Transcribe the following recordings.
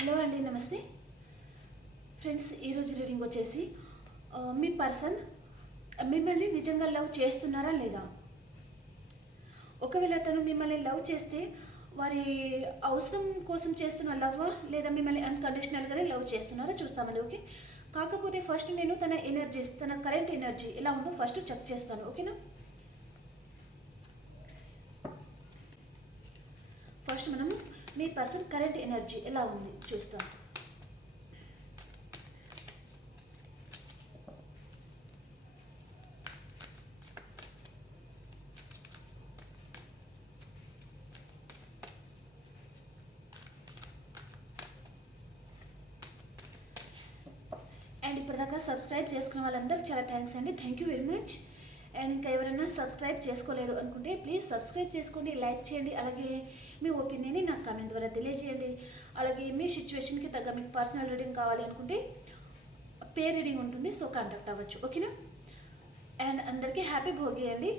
Hello అండి, నమస్తే friends. ఈరోజు రీడింగ్ వచ్చేసి మీ పర్సన్ మిమ్మల్ని నిజంగా లవ్ చేస్తున్నారా లేదా? ఒకవేళ తను మిమ్మల్ని లవ్ చేస్తే వారి అవసరం కోసం చేస్తున్న లవ్వా, లేదా మిమ్మల్ని అన్కండిషనల్గానే లవ్ చేస్తున్నారా చూస్తామండి. ఓకే, కాకపోతే ఫస్ట్ నేను తన ఎనర్జీస్, తన కరెంట్ ఎనర్జీ ఎలా ఉందో ఫస్ట్ చెక్ చేస్తాను. ఓకేనా? ఫస్ట్ మనం మీ పర్సన్ కరెంట్ ఎనర్జీ ఎలా ఉంది చూస్తాం. అండ్ ఇప్పటిదాకా సబ్స్క్రైబ్ చేసుకున్న వాళ్ళందరికీ చాలా థ్యాంక్స్ అండి. Thank you very much. And ఇంకా ఎవరైనా సబ్స్క్రైబ్ చేసుకోలేదు అనుకుంటే ప్లీజ్ సబ్స్క్రైబ్ చేసుకోండి, లైక్ చేయండి, అలాగే మీ ఒపీనియన్ని నాకు కామెంట్ ద్వారా తెలియజేయండి. అలాగే మీ సిచ్యువేషన్కి తగ్గ మీకు పర్సనల్ రీడింగ్ కావాలి అనుకుంటే పే రీడింగ్ ఉంటుంది, సో కాంటాక్ట్ అవ్వచ్చు. ఓకేనా? అండ్ అందరికీ హ్యాపీ భోగి అండి.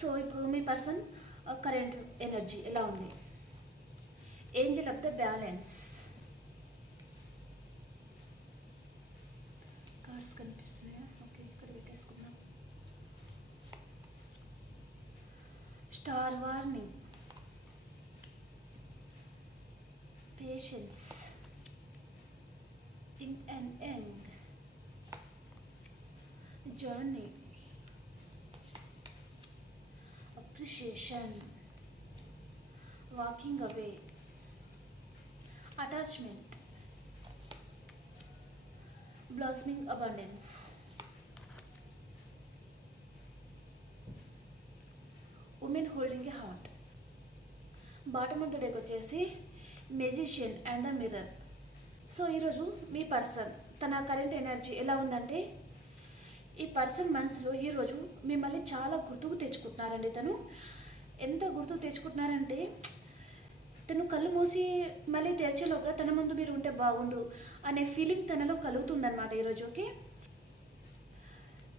సో ఇప్పుడు మీ పర్సన్ కరెంట్ ఎనర్జీ ఎలా ఉంది? Angel of the balance cards కనిపిస్తున్నాయా? ఓకే, ఇక్కడ పెట్టేసుకుందాం. Star warning, patience, in and end, journey, appreciation, walking away, attachment, blossoming abundance, women holding a heart. Bottom of the డేకి వచ్చేసి magician and the mirror. So ఈరోజు మీ person తన current energy ఎలా ఉందంటే, ఈ పర్సన్ మనసులో ఈరోజు మిమ్మల్ని చాలా గుర్తుకు తెచ్చుకుంటున్నారండి. తను ఎంత గుర్తుకు తెచ్చుకుంటున్నారంటే, తను కళ్ళు మూసి మళ్ళీ తెరిచే లోపల తన ముందు మీరు ఉంటే బాగుండు అనే ఫీలింగ్ తనలో కలుగుతుందన్నమాట ఈరోజు. ఓకే,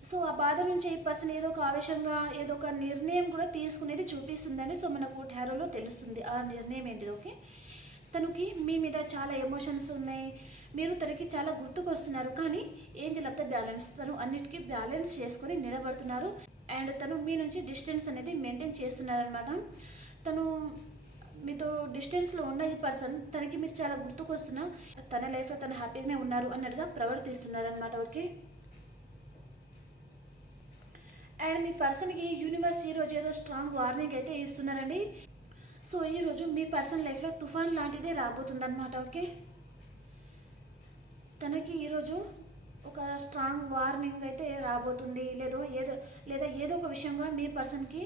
సో ఆ బాధ నుంచి ఈ పర్సన్ ఏదో ఒక ఆవేశంగా ఏదో ఒక నిర్ణయం కూడా తీసుకునేది చూపిస్తుందండి. సో మనకు టారోలో తెలుస్తుంది ఆ నిర్ణయం ఏంటిది. ఓకే, తనకి మీ మీద చాలా ఎమోషన్స్ ఉన్నాయి, మీరు తనకి చాలా గుర్తుకు వస్తున్నారు. కానీ ఏంజెల్ ఆఫ్ ద బ్యాలెన్స్, తను అన్నిటికీ బ్యాలెన్స్ చేసుకొని నిలబడుతున్నారు. అండ్ తను మీ నుంచి డిస్టెన్స్ అనేది మెయింటైన్ చేస్తున్నారనమాట. తను మీతో డిస్టెన్స్లో ఉన్న ఈ పర్సన్ తనకి మీరు చాలా గుర్తుకు వస్తున్నా, తన లైఫ్లో తను హ్యాపీగానే ఉన్నారు అన్నట్టుగా ప్రవర్తిస్తున్నారనమాట. ఓకే, అండ్ మీ పర్సన్కి యూనివర్స్ ఈరోజు ఏదో స్ట్రాంగ్ వార్నింగ్ అయితే ఇస్తున్నారండి. సో ఈరోజు మీ పర్సన్ లైఫ్లో తుఫాన్ లాంటిదే రాబోతుందన్నమాట. ఓకే, తనకి ఈరోజు ఒక స్ట్రాంగ్ వార్నింగ్ అయితే రాబోతుంది, లేదా ఏదో ఒక విషయంగా మీ పర్సన్కి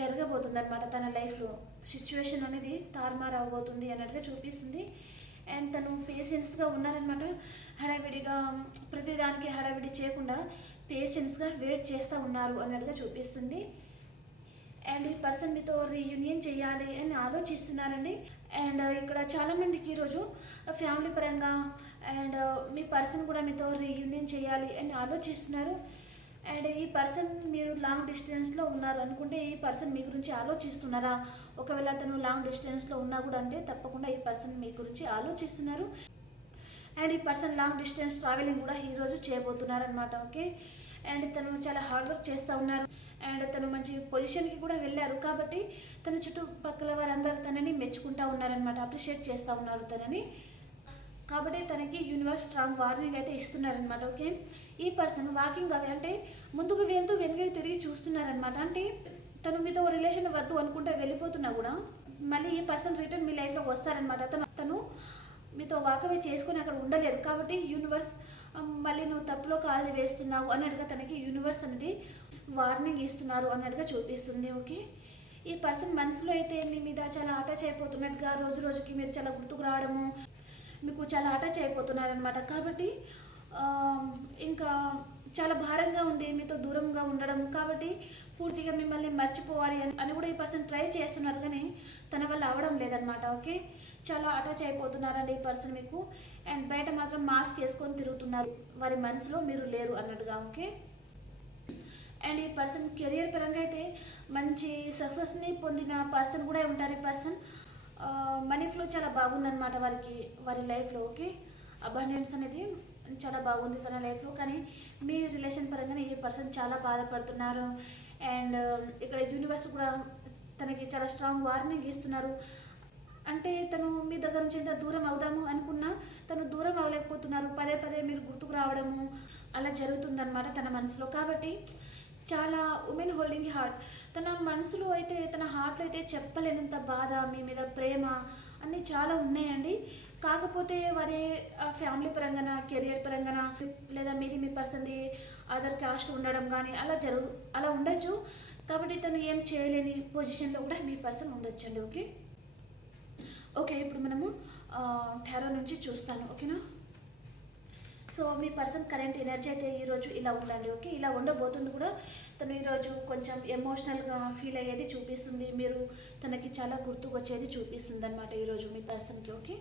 జరగబోతుంది అనమాట. తన లైఫ్లో సిచ్యువేషన్ అనేది తారుమారు అవబోతుంది అన్నట్టుగా చూపిస్తుంది. అండ్ తను పేషెన్స్గా ఉన్నారనమాట. హడావిడిగా ప్రతిదానికి హడావిడి చేయకుండా పేషెన్స్గా వెయిట్ చేస్తూ ఉన్నారు అన్నట్టుగా చూపిస్తుంది. అండ్ ఈ పర్సన్ మీతో రీయూనియన్ చేయాలి అని ఆలోచిస్తున్నారండి. అండ్ ఇక్కడ చాలామందికి ఈరోజు ఫ్యామిలీ పరంగా అండ్ మీ పర్సన్ కూడా మీతో రీయూనియన్ చేయాలి అని ఆలోచిస్తున్నారు. అండ్ ఈ పర్సన్ మీరు లాంగ్ డిస్టెన్స్లో ఉన్నారు అనుకుంటే ఈ పర్సన్ మీ గురించి ఆలోచిస్తున్నారా? ఒకవేళ తను లాంగ్ డిస్టెన్స్లో ఉన్నా కూడా అంటే తప్పకుండా ఈ పర్సన్ మీ గురించి ఆలోచిస్తున్నారు. అండ్ ఈ పర్సన్ లాంగ్ డిస్టెన్స్ ట్రావెలింగ్ కూడా ఈరోజు చేయబోతున్నారనమాట. ఓకే, అండ్ తను చాలా హార్డ్ వర్క్ చేస్తూ ఉన్నారు. అండ్ తను మంచి పొజిషన్కి కూడా వెళ్ళారు కాబట్టి తన చుట్టుపక్కల వారందరూ తనని మెచ్చుకుంటూ ఉన్నారనమాట, అప్రిషియేట్ చేస్తూ ఉన్నారు తనని. కాబట్టి తనకి యూనివర్స్ స్ట్రాంగ్ వార్నింగ్ అయితే ఇస్తున్నారనమాట. ఓకే, ఈ పర్సన్ వాకింగ్ అవి అంటే ముందుకు వెళ్తూ వెనుక తిరిగి చూస్తున్నారనమాట. అంటే తను మీతో రిలేషన్ వద్దు అనుకుంటే వెళ్ళిపోతున్నా కూడా మళ్ళీ ఈ పర్సన్ రిటర్న్ మీ లైఫ్లోకి వస్తారనమాట. తను మీతో వాకవే చేసుకొని అక్కడ ఉండలేరు కాబట్టి యూనివర్స్ మళ్ళీ నువ్వు తప్పులో కాలు వేస్తున్నావు అన్నట్టుగా తనకి యూనివర్స్ అనేది వార్నింగ్ ఇస్తున్నారు అన్నట్టుగా చూపిస్తుంది. ఓకే, ఈ పర్సన్ మనసులో అయితే మీ మీద చాలా అటాచ్ అయిపోతున్నట్టుగా రోజు రోజుకి మీరు చాలా గుర్తుకు రావడము, మీకు చాలా అటాచ్ అయిపోతున్నారనమాట. కాబట్టి ఇంకా చాలా భారంగా ఉంది మీతో దూరంగా ఉండడం. కాబట్టి పూర్తిగా మిమ్మల్ని మర్చిపోవాలి అని కూడా ఈ పర్సన్ ట్రై చేస్తున్నారు, కానీ తన వల్ల అవడం లేదనమాట. ఓకే, చాలా అటాచ్ అయిపోతున్నారండి ఈ పర్సన్ మీకు. అండ్ బయట మాత్రం మాస్క్ వేసుకొని తిరుగుతున్నారు, వారి మనసులో మీరు లేరు అన్నట్టుగా. ఓకే, అండ్ ఈ పర్సన్ కెరియర్ పరంగా అయితే మంచి సక్సెస్ని పొందిన పర్సన్ కూడా ఉంటారు. ఈ పర్సన్ మనీ ఫ్లో చాలా బాగుందన్నమాట వారికి, వారి లైఫ్లో. ఓకే, అబండెన్స్ అనేది చాలా బాగుంది తన లైఫ్లో. కానీ మీ రిలేషన్ పరంగానే ఈ పర్సన్ చాలా బాధపడుతున్నారు. అండ్ ఇక్కడ యూనివర్స్ కూడా తనకి చాలా స్ట్రాంగ్ వార్నింగ్ ఇస్తున్నారు. అంటే తను మీ దగ్గర నుంచి ఎంత దూరం అవుదాము అనుకున్నా తను దూరం అవ్వలేకపోతున్నారు. పదే పదే మీరు గుర్తుకు రావడము అలా జరుగుతుందన్నమాట తన మనసులో. కాబట్టి చాలా ఉమెన్ హోల్డింగ్ హార్ట్, తన మనసులో అయితే తన హార్ట్లో అయితే చెప్పలేనంత బాధ, మీ మీద ప్రేమ అన్నీ చాలా ఉన్నాయండి. కాకపోతే వారి ఫ్యామిలీ పరంగాన, కెరియర్ పరంగాన, లేదా మీది మీ పర్సన్ది అదర్ కాస్ట్ ఉండడం కానీ అలా ఉండొచ్చు. కాబట్టి తను ఏం చేయలేని పొజిషన్లో కూడా మీ పర్సన్ ఉండొచ్చండి. ఓకే ఓకే, ఇప్పుడు మనము టారో నుంచి చూస్తాను. ఓకేనా? సో మీ పర్సన్ కరెంట్ ఎనర్జీ అయితే ఈరోజు ఇలా ఉందండి. ఓకే, ఇలా ఉండబోతుంది కూడా. తను ఈరోజు కొంచెం ఎమోషనల్గా ఫీల్ అయ్యేది చూపిస్తుంది. మీరు తనకి చాలా గుర్తుకు వచ్చేది చూపిస్తుంది అనమాట ఈరోజు మీ పర్సన్కి. Okay,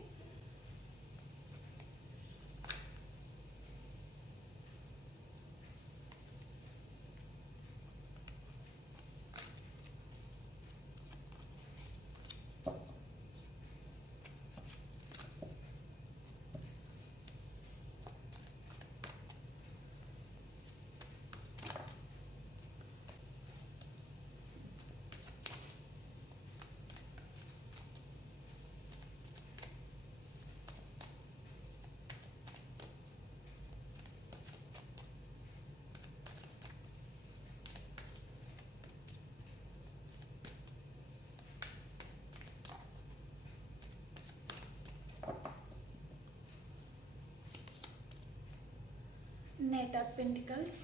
Knight of Pentacles,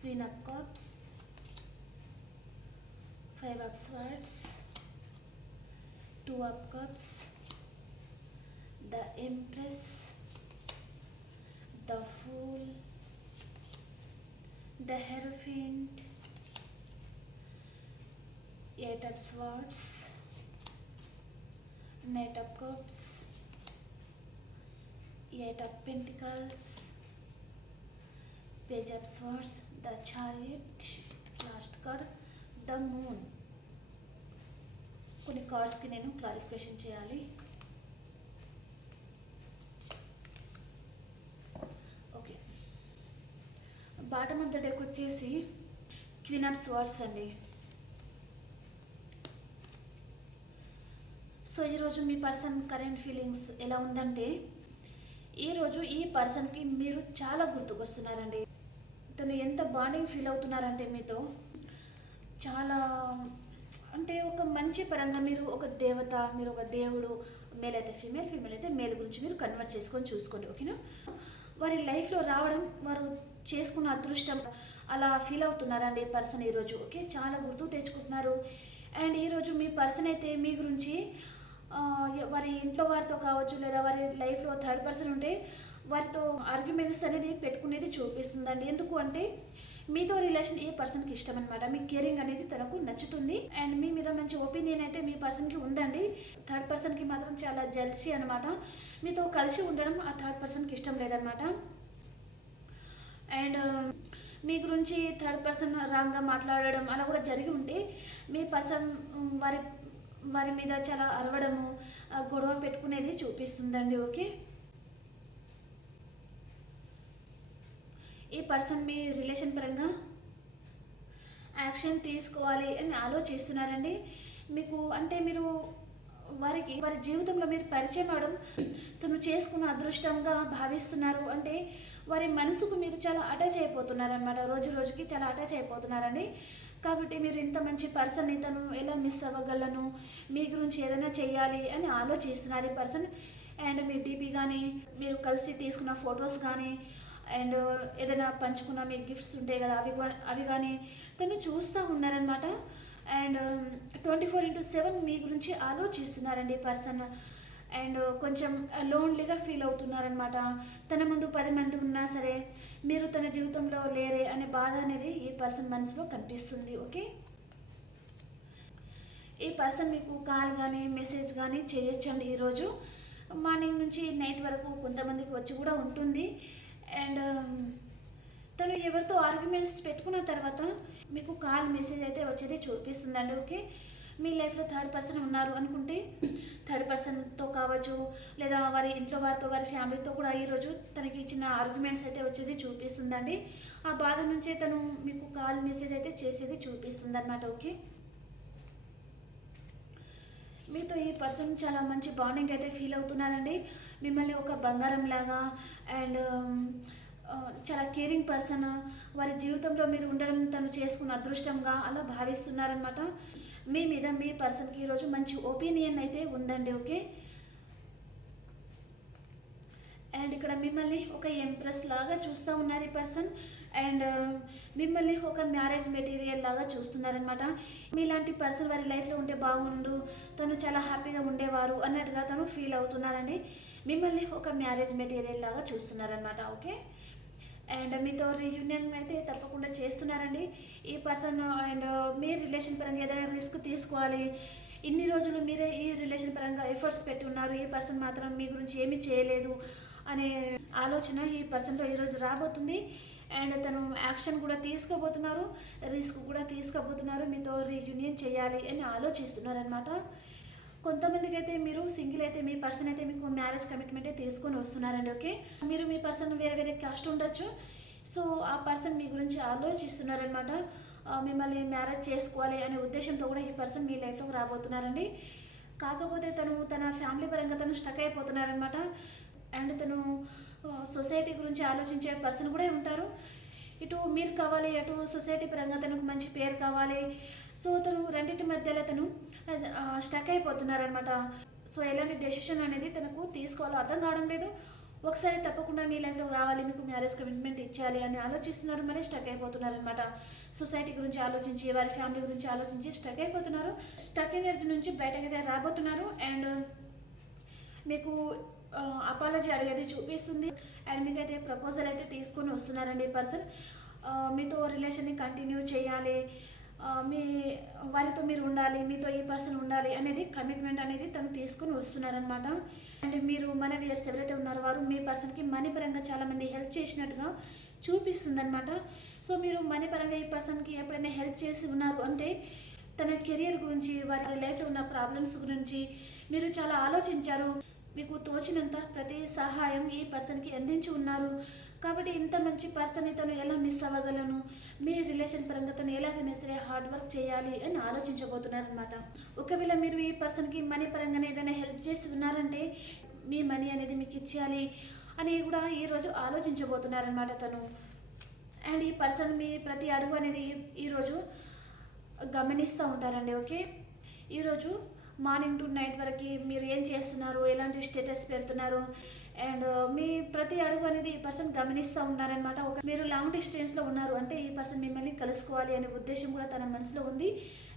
Queen of Cups, Five of Swords, Two of Cups, the Empress, the Fool, the Hierophant, Eight of Swords, Knight of Cups, Eight of Pentacles, Page of Swords, the Chariot, last card, the Moon. కొన్ని కార్డ్స్కి నేను clarification చేయాలి. Okay, bottom of the deck వచ్చేసి queen of swords అండి. So ఈరోజు మీ person current feelings ఎలా ఉందంటే, ఈరోజు ఈ పర్సన్కి మీరు చాలా గుర్తుకొస్తున్నారండి. తను ఎంత బాండింగ్ ఫీల్ అవుతున్నారంటే మీతో, చాలా అంటే ఒక మంచి పరంగా మీరు ఒక దేవత, మీరు ఒక దేవుడు. మేల్ అయితే ఫీమేల్, ఫీమేల్ అయితే మేల్ గురించి మీరు కన్వర్ట్ చేసుకొని చూసుకోండి. ఓకేనా? వారి లైఫ్లో రావడం, వారు చేసుకున్న అదృష్టం అలా ఫీల్ అవుతున్నారండి ఈ పర్సన్ ఈరోజు. ఓకే, చాలా గుర్తు తెచ్చుకుంటున్నారు. అండ్ ఈరోజు మీ పర్సన్ అయితే మీ గురించి వారి ఇంట్లో వారితో కావచ్చు, లేదా వారి లైఫ్లో థర్డ్ పర్సన్ ఉంటే వారితో ఆర్గ్యుమెంట్స్ అనేది పెట్టుకునేది చూపిస్తుందండి. ఎందుకు అంటే మీతో రిలేషన్ ఏ పర్సన్కి ఇష్టం అనమాట. మీ కేరింగ్ అనేది తనకు నచ్చుతుంది. అండ్ మీ మీద మంచి ఒపీనియన్ అయితే మీ పర్సన్కి ఉందండి. థర్డ్ పర్సన్కి మాత్రం చాలా జెలసీ అనమాట. మీతో కలిసి ఉండడం ఆ థర్డ్ పర్సన్కి ఇష్టం లేదనమాట. అండ్ మీ గురించి థర్డ్ పర్సన్ రాంగ్గా మాట్లాడడం అలా కూడా జరిగి ఉంటే మీ పర్సన్ వారి మీద చాలా అరవడము, గొడవ పెట్టుకునేది చూపిస్తుందండి. ఓకే, ఈ పర్సన్ మీ రిలేషన్ పరంగా యాక్షన్ తీసుకోవాలి అని ఆలోచిస్తున్నారండి. మీకు అంటే మీరు వారి జీవితంలో మీరు పరిచయం అవడం తను చేసుకున్న అదృష్టంగా భావిస్తున్నారు. అంటే వారి మనసుకు మీరు చాలా అటాచ్ అయిపోతున్నారనమాట. రోజు రోజుకి చాలా అటాచ్ అయిపోతున్నారండి. కాబట్టి మీరు ఇంత మంచి పర్సన్ని తను ఎలా మిస్ అవ్వగలను, మీ గురించి ఏదైనా చేయాలి అని ఆలోచిస్తున్నారు ఈ పర్సన్. అండ్ మీ డీపీ కానీ, మీరు కలిసి తీసుకున్న ఫొటోస్ కానీ, అండ్ ఏదైనా పంచుకున్న మీ గిఫ్ట్స్ ఉంటాయి కదా, అవి కానీ తను చూస్తూ ఉన్నారనమాట. అండ్ 24/7 మీ గురించి ఆలోచిస్తున్నారండి ఈ పర్సన్. అండ్ కొంచెం లోన్లీగా ఫీల్ అవుతున్నారనమాట. తన ముందు 10 మంది ఉన్నా సరే మీరు తన జీవితంలో లేరే అనే బాధ అనేది ఈ పర్సన్ మనసులో కనిపిస్తుంది. ఓకే, ఈ పర్సన్ మీకు కాల్ కానీ మెసేజ్ కానీ చేయొచ్చండి ఈరోజు. మార్నింగ్ నుంచి నైట్ వరకు కొంతమందికి వచ్చి కూడా ఉంటుంది. అండ్ తను ఎవరితో ఆర్గ్యుమెంట్స్ పెట్టుకున్న తర్వాత మీకు కాల్ మెసేజ్ అయితే వచ్చేది చూపిస్తుందండి. ఓకే, మీ లైఫ్లో థర్డ్ పర్సన్ ఉన్నారు అనుకుంటే థర్డ్ పర్సన్తో కావచ్చు, లేదా వారి ఇంట్లో వారితో, వారి ఫ్యామిలీతో కూడా ఈరోజు తనకి చిన్న ఆర్గ్యుమెంట్స్ అయితే వచ్చేది చూపిస్తుందండి. ఆ బాధ నుంచే తను మీకు కాల్ మెసేజ్ అయితే చేసేది చూపిస్తుంది అనమాట. ఓకే, మీతో ఈ పర్సన్ చాలా మంచి బాండింగ్ అయితే ఫీల్ అవుతున్నారండి. మిమ్మల్ని ఒక బంగారం లాగా అండ్ చాలా కేరింగ్ పర్సన్, వారి జీవితంలో మీరు ఉండడం తను చేసుకున్న అదృష్టంగా అలా భావిస్తున్నారనమాట. మీ మీద మీ పర్సన్కి ఈరోజు మంచి ఒపీనియన్ అయితే ఉందండి. ఓకే, అండ్ ఇక్కడ మిమ్మల్ని ఒక ఎంప్రెస్ లాగా చూస్తూ ఉన్నారు ఈ పర్సన్. అండ్ మిమ్మల్ని ఒక మ్యారేజ్ మెటీరియల్ లాగా చూస్తున్నారనమాట. మీలాంటి పర్సన్ వారి లైఫ్లో ఉంటే బాగుండు, తను చాలా హ్యాపీగా ఉండేవారు అన్నట్టుగా తను ఫీల్ అవుతున్నారండి. మిమ్మల్ని ఒక మ్యారేజ్ మెటీరియల్ లాగా చూస్తున్నారనమాట. ఓకే, అండ్ మీతో రీయూనియన్ అయితే తప్పకుండా చేస్తున్నారండి ఈ పర్సన్. అండ్ మీ రిలేషన్ పరంగా ఏదైనా రిస్క్ తీసుకోవాలి, ఇన్ని రోజులు మీరే ఈ రిలేషన్ పరంగా ఎఫర్ట్స్ పెట్టి ఉన్నారు, ఈ పర్సన్ మాత్రం మీ గురించి ఏమీ చేయలేదు అనే ఆలోచన ఈ పర్సన్లో ఈరోజు రాబోతుంది. అండ్ తను యాక్షన్ కూడా తీసుకోబోతున్నారు, రిస్క్ కూడా తీసుకోబోతున్నారు, మీతో రీయూనియన్ చేయాలి అని ఆలోచిస్తున్నారనమాట. కొంతమందికి అయితే మీరు సింగిల్ అయితే మీ పర్సన్ అయితే మీకు మ్యారేజ్ కమిట్మెంటే తీసుకొని వస్తున్నారండి. ఓకే, మీరు మీ పర్సన్ వేరే వేరే కాస్ట్ ఉండొచ్చు. సో ఆ పర్సన్ మీ గురించి ఆలోచిస్తున్నారనమాట. మిమ్మల్ని మ్యారేజ్ చేసుకోవాలి అనే ఉద్దేశంతో కూడా ఈ పర్సన్ మీ లైఫ్లోకి రాబోతున్నారండి. కాకపోతే తన ఫ్యామిలీ పరంగా తను స్టక్ అయిపోతున్నారనమాట. అండ్ తను సొసైటీ గురించి ఆలోచించే పర్సన్ కూడా ఉంటారు. ఇటు మీరు కావాలి, అటు సొసైటీ పరంగా తనకు మంచి పేరు కావాలి. సో తను రెండింటి మధ్యలో తను స్టక్ అయిపోతున్నారనమాట. సో ఎలాంటి డెసిషన్ అనేది తనకు తీసుకోవాలో అర్థం కావడం లేదు. ఒకసారి తప్పకుండా మీ లైఫ్లో రావాలి, మీకు మ్యారేజ్ కమిట్మెంట్ ఇచ్చేయాలి అని ఆలోచిస్తున్నారు, మరి స్టక్ అయిపోతున్నారనమాట. సొసైటీ గురించి ఆలోచించి, వారి ఫ్యామిలీ గురించి ఆలోచించి స్టక్ అయిపోతున్నారు. స్టక్ ఎనర్జీ నుంచి బయటకైతే రాబోతున్నారు. అండ్ మీకు అపాలజీ అడిగేది చూపిస్తుంది. అండ్ మీకైతే ప్రపోజల్ అయితే తీసుకొని వస్తున్నారండి ఈ పర్సన్. మీతో రిలేషన్ని కంటిన్యూ చేయాలి, వారితో మీరు ఉండాలి, మీతో ఈ పర్సన్ ఉండాలి అనేది కమిట్మెంట్ అనేది తను తీసుకొని వస్తున్నారనమాట. అండ్ మీరు మనీ వియర్స్ ఎవరైతే ఉన్నారో వారు మీ పర్సన్కి మనీ పరంగా చాలామంది హెల్ప్ చేసినట్టుగా చూపిస్తుంది అనమాట. సో మీరు మనీ పరంగా ఈ పర్సన్కి ఎప్పుడైనా హెల్ప్ చేసి ఉన్నారు అంటే తన కెరియర్ గురించి, వారి లైఫ్లో ఉన్న ప్రాబ్లమ్స్ గురించి మీరు చాలా ఆలోచించారు. మీకు తోచినంత ప్రతి సహాయం ఈ పర్సన్కి అందించి ఉన్నారు. కాబట్టి ఇంత మంచి పర్సన్ని తను ఎలా మిస్ అవ్వగలను, మీ రిలేషన్ పరంగా తను ఎలాగైనా సరే హార్డ్ వర్క్ చేయాలి అని ఆలోచించబోతున్నారనమాట. ఒకవేళ మీరు ఈ పర్సన్కి మనీ పరంగానే ఏదైనా హెల్ప్ చేసి ఉన్నారంటే మీ మనీ అనేది మీకు ఇచ్చేయాలి అని కూడా ఈరోజు ఆలోచించబోతున్నారనమాట తను. అండ్ ఈ పర్సన్ మీ ప్రతి అడుగు అనేది ఈరోజు గమనిస్తూ ఉంటారండి. ఓకే, ఈరోజు మార్నింగ్ టు నైట్ వరకు మీరు ఏం చేస్తున్నారు, ఎలాంటి స్టేటస్ పెడుతున్నారు, అండ్ మీ ప్రతి అడుగు అనేది ఈ పర్సన్ గమనిస్తూ ఉన్నారనమాట. మీరు లాంగ్ డిస్టెన్స్లో ఉన్నారు అంటే ఈ పర్సన్ మిమ్మల్ని కలుసుకోవాలి అనే ఉద్దేశం కూడా తన మనసులో ఉంది.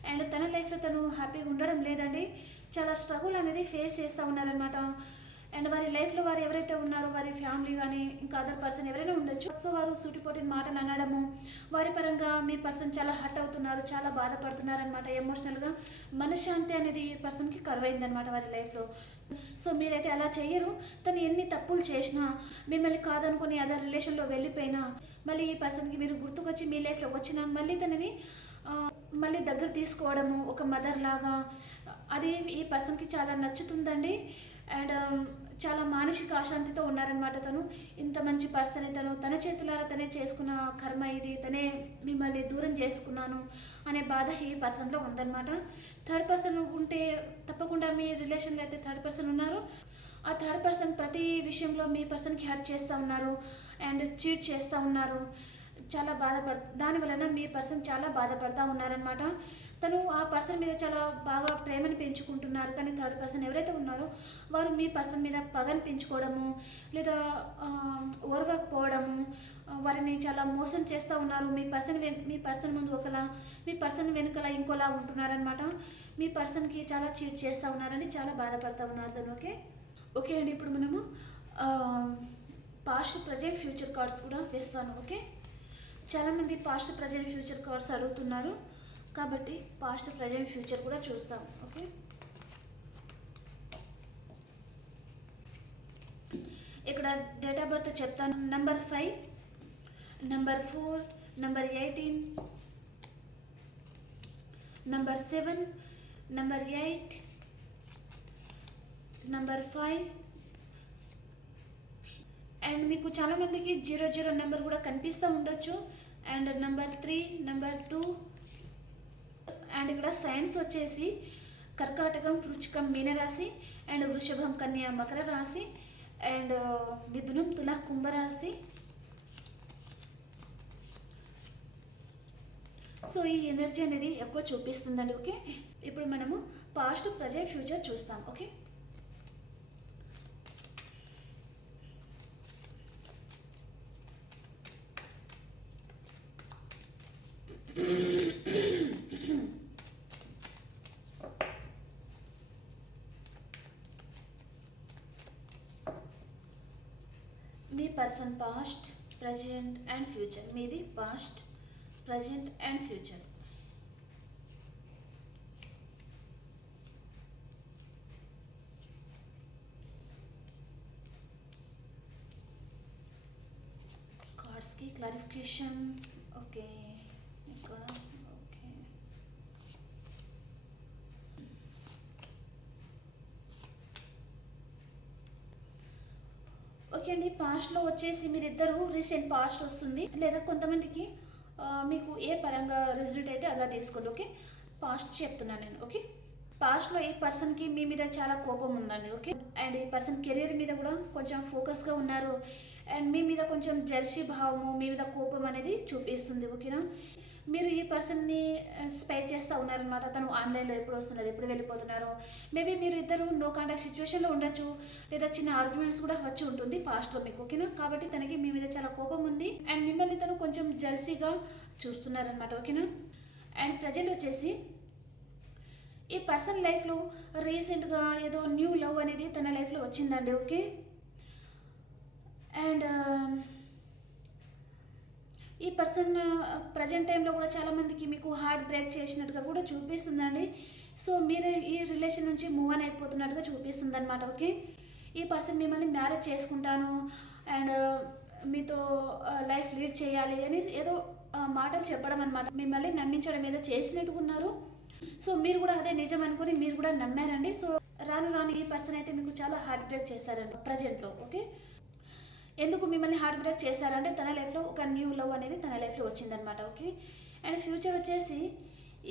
అండ్ తన లైఫ్లో తను హ్యాపీగా ఉండడం లేదండి, చాలా స్ట్రగుల్ అనేది ఫేస్ చేస్తూ ఉన్నారనమాట. అండ్ వారి లైఫ్లో వారు ఎవరైతే ఉన్నారో వారి ఫ్యామిలీ కానీ ఇంకా అదర్ పర్సన్ ఎవరైనా ఉండొచ్చు. సో వారు సూటిపోటిన మాటలు అనడము, వారి పరంగా మీ పర్సన్ చాలా హర్ట్ అవుతున్నారు, చాలా బాధపడుతున్నారు అనమాట. ఎమోషనల్గా మనశ్శాంతి అనేది ఈ పర్సన్కి కరువైందనమాట వారి లైఫ్లో. సో మీరైతే అలా చెయ్యరు. తను ఎన్ని తప్పులు చేసినా, మిమ్మల్ని కాదనుకొని అదర్ రిలేషన్లో వెళ్ళిపోయినా, మళ్ళీ ఈ పర్సన్కి మీరు గుర్తుకొచ్చి మీ లైఫ్లోకి వచ్చినా మళ్ళీ తనని మళ్ళీ దగ్గర తీసుకోవడము ఒక మదర్ లాగా అది ఈ పర్సన్కి చాలా నచ్చుతుందండి. అండ్ చాలా మానసిక అశాంతితో ఉన్నారనమాట. తను ఇంత మంచి పర్సన్ తన చేతులారా తనే చేసుకున్న కర్మ ఇది, తనే మిమ్మల్ని దూరం చేసుకున్నాను అనే బాధ ఈ పర్సన్లో ఉందన్నమాట. థర్డ్ పర్సన్ ఉంటే తప్పకుండా మీ రిలేషన్లో అయితే థర్డ్ పర్సన్ ఉన్నారు. ఆ థర్డ్ పర్సన్ ప్రతి విషయంలో మీ పర్సన్కి హర్ట్ చేస్తూ ఉన్నారు అండ్ చీట్ చేస్తూ ఉన్నారు. చాలా దాని వలన మీ పర్సన్ చాలా బాధపడుతూ ఉన్నారనమాట. తను ఆ పర్సన్ మీద చాలా బాగా ప్రేమను పెంచుకుంటున్నారు. కానీ థర్డ్ పర్సన్ ఎవరైతే ఉన్నారో వారు మీ పర్సన్ మీద పగని పెంచుకోవడము, లేదా ఓర్వకపోవడము, వారిని చాలా మోసం చేస్తూ ఉన్నారు. మీ పర్సన్ ముందు ఒకలా, మీ పర్సన్ వెనుకలా ఇంకోలా ఉంటున్నారనమాట. మీ పర్సన్కి చాలా చీట్ చేస్తూ ఉన్నారని చాలా బాధపడుతూ ఉన్నారు తను. ఓకే అండి, ఇప్పుడు మనము పాస్ట్ ప్రజెంట్ ఫ్యూచర్ కార్డ్స్ కూడా వేస్తాను. ఓకే, చాలామంది పాస్ట్ ప్రజెంట్ ఫ్యూచర్ కార్డ్స్ అడుగుతున్నారు కాబట్టి పాస్ట్ ప్రజెంట్ ఫ్యూచర్ కూడా చూస్తాం. ఓకే, ఇక్కడ డేట్ ఆఫ్ బర్త్ చెప్తాను. Number 5, number 4, number 18, number 7, number 8, number 5. And మీకు చాలామందికి 00 నెంబర్ కూడా కనిపిస్తూ ఉండొచ్చు. And number 3, number 2. అండ్ ఇక్కడ సైన్స్ వచ్చేసి కర్కాటకం, వృచ్చికం, మీనరాశి, అండ్ వృషభం, కన్య, మకర రాశి, అండ్ మిథునం, తుల, కుంభరాశి. సో ఈ ఎనర్జీ అనేది ఎక్కువ చూపిస్తుందండి. ఓకే, ఇప్పుడు మనము పాస్ట్, ప్రజెంట్, ఫ్యూచర్ చూస్తాం. ఓకే, మీ person past, present and future. మీది పాస్ట్, ప్రజెంట్ అండ్ ఫ్యూచర్. కార్డ్స్కి క్లారిఫికేషన్. ఓకే, ఇక్కడ ఓకే. ఓకే అండి, పాస్ట్లో వచ్చేసి మీరిద్దరు రీసెంట్ పాస్ట్ వస్తుంది, లేదా కొంతమందికి మీకు ఏ పరంగా రిజల్ట్ అయితే అలా తీసుకోండి. ఓకే, పాస్ట్ చెప్తున్నాను నేను. ఓకే, పాస్ట్లో ఈ పర్సన్కి మీ మీద చాలా కోపం ఉందండి. ఓకే, అండ్ ఈ పర్సన్ కెరీర్ మీద కూడా కొంచెం ఫోకస్గా ఉన్నారు. అండ్ మీ మీద కొంచెం జెల్సీ భావము, మీ మీద కోపం అనేది చూపిస్తుంది. ఓకేనా, మీరు ఈ పర్సన్ని స్పై చేస్తూ ఉన్నారనమాట. తను ఆన్లైన్లో ఎప్పుడు వస్తున్నారు, ఎప్పుడు వెళ్ళిపోతున్నారు. మేబీ మీరు ఇద్దరు నో కాంటాక్ట్ సిచ్యువేషన్లో ఉండొచ్చు, లేదా చిన్న ఆర్గ్యుమెంట్స్ కూడా వచ్చి ఉంటుంది పాస్ట్లో మీకు. ఓకేనా, కాబట్టి తనకి మీ మీద చాలా కోపం ఉంది అండ్ మిమ్మల్ని తను కొంచెం జెల్సీగా చూస్తున్నారనమాట. ఓకేనా, అండ్ ప్రజెంట్ వచ్చేసి ఈ పర్సన్ లైఫ్లో రీసెంట్గా ఏదో న్యూ లవ్ అనేది తన లైఫ్లో వచ్చిందండి. ఓకే, అండ్ ఈ పర్సన్ ప్రజెంట్ టైంలో కూడా చాలామందికి మీకు హార్ట్ బ్రేక్ చేసినట్టుగా కూడా చూపిస్తుందండి. సో మీరు ఈ రిలేషన్ నుంచి మూవ్ ఆన్ అయిపోతున్నట్టుగా చూపిస్తుంది అనమాట. ఓకే, ఈ పర్సన్ మిమ్మల్ని మ్యారేజ్ చేసుకుంటాను అండ్ మీతో లైఫ్ లీడ్ చేయాలి అని ఏదో మాటలు చెప్పడం అనమాట. మిమ్మల్ని నమ్మించడం ఏదో చేసినట్టుకున్నారు. సో మీరు కూడా అదే నిజం అనుకుని మీరు కూడా నమ్మారండి. సో రాను రాను ఈ పర్సన్ అయితే మీకు చాలా హార్ట్ బ్రేక్ చేశారండి ప్రజెంట్లో. ఓకే, ఎందుకు మిమ్మల్ని హార్ట్ బ్రేక్ చేశారంటే తన లైఫ్లో ఒక న్యూ లవ్ అనేది తన లైఫ్లో వచ్చిందనమాట. ఓకే, అండ్ ఫ్యూచర్ వచ్చేసి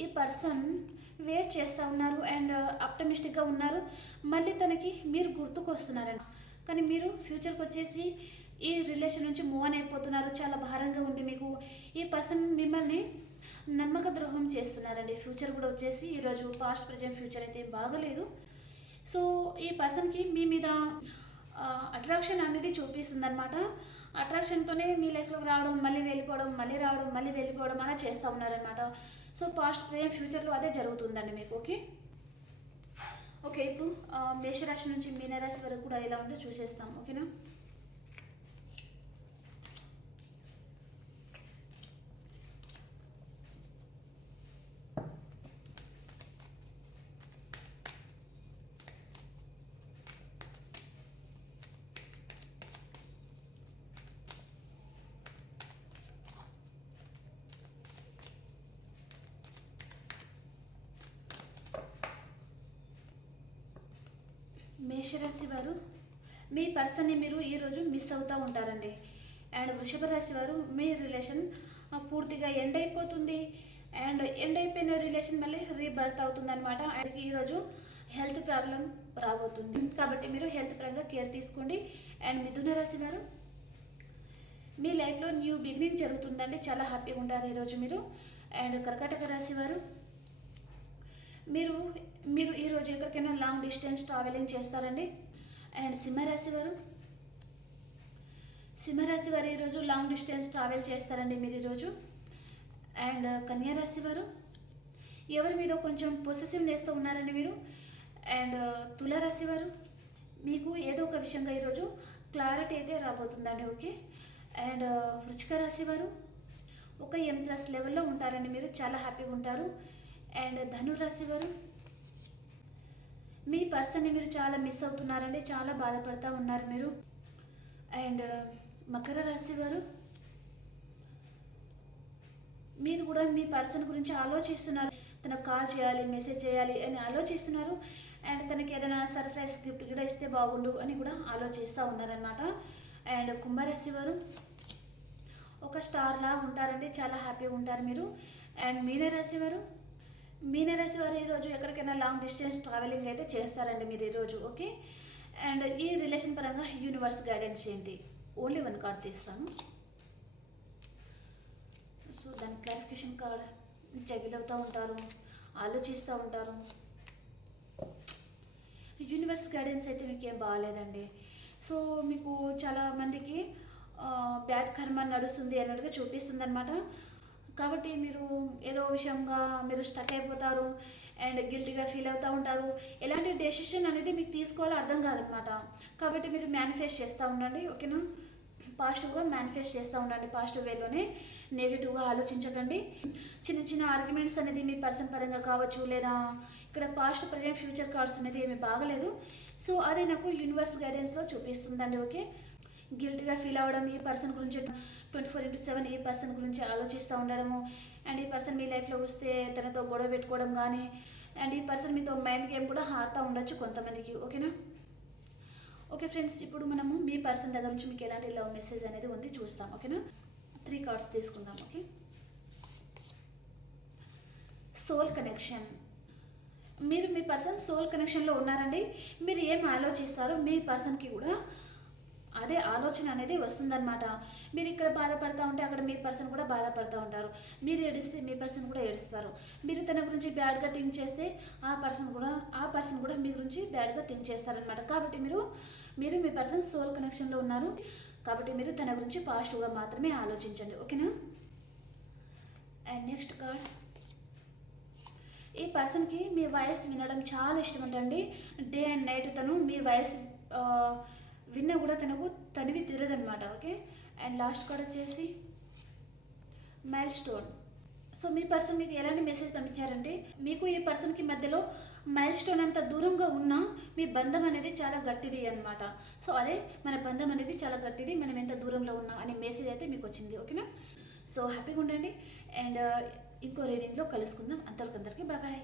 ఈ పర్సన్ వెయిట్ చేస్తూ ఉన్నారు అండ్ ఆప్టమిస్టిక్గా ఉన్నారు. మళ్ళీ తనకి మీరు గుర్తుకు వస్తున్నారండి. కానీ మీరు ఫ్యూచర్కి వచ్చేసి ఈ రిలేషన్ నుంచి మూవ్ ఆన్ అయిపోతున్నారు. చాలా భారంగా ఉంది మీకు. ఈ పర్సన్ మిమ్మల్ని నమ్మక ద్రోహం చేస్తున్నారండి. ఫ్యూచర్ కూడా వచ్చేసి ఈరోజు పాస్ట్, ప్రజెంట్, ఫ్యూచర్ అయితే బాగలేదు. సో ఈ పర్సన్కి మీ మీద అట్రాక్షన్ అనేది చూపిస్తుంది అనమాట. అట్రాక్షన్తోనే మీ లైఫ్లోకి రావడం, మళ్ళీ వెళ్ళిపోవడం, మళ్ళీ రావడం, మళ్ళీ వెళ్ళిపోవడం అలా చేస్తూ ఉన్నారనమాట. సో పాస్ట్, ప్రజెంట్, ఫ్యూచర్లో అదే జరుగుతుందండి మీకు. ఓకే, ఓకే, ఇప్పుడు మేషరాశి నుంచి మీనరాశి వరకు కూడా ఎలా ఉందో చూసేస్తాం. ఓకేనా, మేషరాశి వారు మీ పర్సన్ని మీరు ఈరోజు మిస్ అవుతూ ఉంటారండి. అండ్ వృషభ రాశి వారు మీ రిలేషన్ పూర్తిగా ఎండ్ అయిపోతుంది అండ్ ఎండ్ అయిపోయిన రిలేషన్ మళ్ళీ రీబర్త్ అవుతుంది అనమాట. ఆయనకి ఈరోజు హెల్త్ ప్రాబ్లం రాబోతుంది, కాబట్టి మీరు హెల్త్ పరంగా కేర్ తీసుకోండి. అండ్ మిథున రాశి వారు మీ లైఫ్లో న్యూ బిగినింగ్ జరుగుతుందండి, చాలా హ్యాపీగా ఉంటారు ఈరోజు మీరు. అండ్ కర్కాటక రాశి వారు మీరు మీరు ఈరోజు ఎక్కడికైనా లాంగ్ డిస్టెన్స్ ట్రావెలింగ్ చేస్తారండి. అండ్ సింహరాశి వారు ఈరోజు లాంగ్ డిస్టెన్స్ ట్రావెల్ చేస్తారండి మీరు ఈరోజు. అండ్ కన్యారాశి వారు ఎవరి మీద కొంచెం పొసెసివ్నెస్తో ఉన్నారండి మీరు. అండ్ తులారాశి వారు మీకు ఏదో ఒక విషయంగా ఈరోజు క్లారిటీ అయితే రాబోతుందండి. ఓకే, అండ్ వృశ్చిక రాశి వారు ఒక M+ లెవెల్లో ఉంటారండి మీరు, చాలా హ్యాపీగా ఉంటారు. అండ్ ధనురాశి వారు మీ పర్సన్ని మీరు చాలా మిస్ అవుతున్నారండి, చాలా బాధపడుతూ ఉన్నారు మీరు. అండ్ మకర రాశి వారు మీరు కూడా మీ పర్సన్ గురించి ఆలోచిస్తున్నారు. తనకు కాల్ చేయాలి, మెసేజ్ చేయాలి అని ఆలోచిస్తున్నారు. అండ్ తనకి ఏదైనా సర్ప్రైజ్ గిఫ్ట్ కూడా ఇస్తే బాగుండు అని కూడా ఆలోచిస్తూ ఉన్నారనమాట. అండ్ కుంభరాశి వారు ఒక స్టార్లా ఉంటారండి, చాలా హ్యాపీగా ఉంటారు మీరు. అండ్ మీనరాశి వారు ఈరోజు ఎక్కడికైనా లాంగ్ డిస్టెన్స్ ట్రావెలింగ్ అయితే చేస్తారండి మీరు ఈరోజు. ఓకే. అండ్ ఈ రిలేషన్ పరంగా యూనివర్స్ గైడెన్స్ ఏంటి, ఓన్లీ 1 కార్డ్ తీస్తాను. సో దాని క్లారిఫికేషన్ కార్డ్, జగిల్ అవుతూ ఉంటారు, ఆలోచిస్తూ ఉంటారు. యూనివర్స్ గైడెన్స్ అయితే మీకు ఏం బాగాలేదండి. సో మీకు చాలా మందికి బ్యాడ్ కర్మ నడుస్తుంది అన్నట్టుగా చూపిస్తుంది అనమాట. కాబట్టి మీరు ఏదో విషయంగా మీరు స్టక్ అయిపోతారు అండ్ గిల్టీగా ఫీల్ అవుతూ ఉంటారు. ఎలాంటి డెసిషన్ అనేది మీకు తీసుకోవాలో అర్థం కాదనమాట. కాబట్టి మీరు మేనిఫెస్ట్ చేస్తూ ఉండండి. ఓకేనా, పాజిటివ్గా మేనిఫెస్ట్ చేస్తూ ఉండండి, పాజిటివ్ వేలోనే, నెగిటివ్గా ఆలోచించకండి. చిన్న చిన్న ఆర్గ్యుమెంట్స్ అనేది మీ పర్సన్ పరంగా కావచ్చు, లేదా ఇక్కడ పాస్ట్ ప్రజెంట్ ఫ్యూచర్ కార్డ్స్ అనేది ఏమి బాగలేదు. సో అది నాకు యూనివర్స్ గైడెన్స్లో చూపిస్తుందండి. ఓకే. గిల్ట్గా ఫీల్ అవ్వడం, ఈ పర్సన్ గురించి 24/7 ఈ పర్సన్ గురించి ఆలోచిస్తూ ఉండడము, అండ్ ఈ పర్సన్ మీ లైఫ్లో వస్తే తనతో గొడవ పెట్టుకోవడం కానీ, అండ్ ఈ పర్సన్ మీతో మైండ్ గేమ్ కూడా ఆడుతూ ఉండొచ్చు కొంతమందికి. ఓకేనా. ఓకే ఫ్రెండ్స్, ఇప్పుడు మనము మీ పర్సన్ దగ్గర నుంచి మీకు ఎలాంటి లవ్ మెసేజ్ అనేది ఉంది చూస్తాం. ఓకేనా. 3 కార్డ్స్ తీసుకుందాం. ఓకే. Soul connection. మీరు మీ పర్సన్ సోల్ కనెక్షన్లో ఉన్నారండి. మీరు ఏం ఆలోచిస్తారో మీ పర్సన్కి కూడా అదే ఆలోచన అనేది వస్తుందన్నమాట. మీరు ఇక్కడ బాధపడతా ఉంటే అక్కడ మీ పర్సన్ కూడా బాధపడుతూ ఉంటారు. మీరు ఏడిస్తే మీ పర్సన్ కూడా ఏడుస్తారు. మీరు తన గురించి బ్యాడ్గా థింక్ చేస్తే ఆ పర్సన్ కూడా మీ గురించి బ్యాడ్గా థింక్ చేస్తారనమాట. కాబట్టి మీరు మీ పర్సన్ సోల్ కనెక్షన్లో ఉన్నారు. కాబట్టి మీరు తన గురించి పాజిటివ్గా మాత్రమే ఆలోచించండి. ఓకేనా. అండ్ నెక్స్ట్ కార్డ్, ఈ పర్సన్కి మీ వాయిస్ వినడం చాలా ఇష్టం అంటండి. డే అండ్ నైట్ తను మీ వాయిస్ విన్నా కూడా తనకు తనివి తీరదనమాట. ఓకే. అండ్ లాస్ట్ కార్డ్ వచ్చేసి మైల్ స్టోన్. సో మీ పర్సన్ మీకు ఎలాంటి మెసేజ్ పంపించారంటే, మీకు ఈ పర్సన్కి మధ్యలో మైల్ స్టోన్ అంత దూరంగా ఉన్నా మీ బంధం అనేది చాలా గట్టిది అనమాట. సో అదే మన బంధం అనేది చాలా గట్టిది, మనం ఎంత దూరంలో ఉన్నాం అనే మెసేజ్ అయితే మీకు వచ్చింది. ఓకేనా. సో హ్యాపీగా ఉండండి. అండ్ ఇంకో రీడింగ్లో కలుసుకుందాం. అందరికీ బాయ్.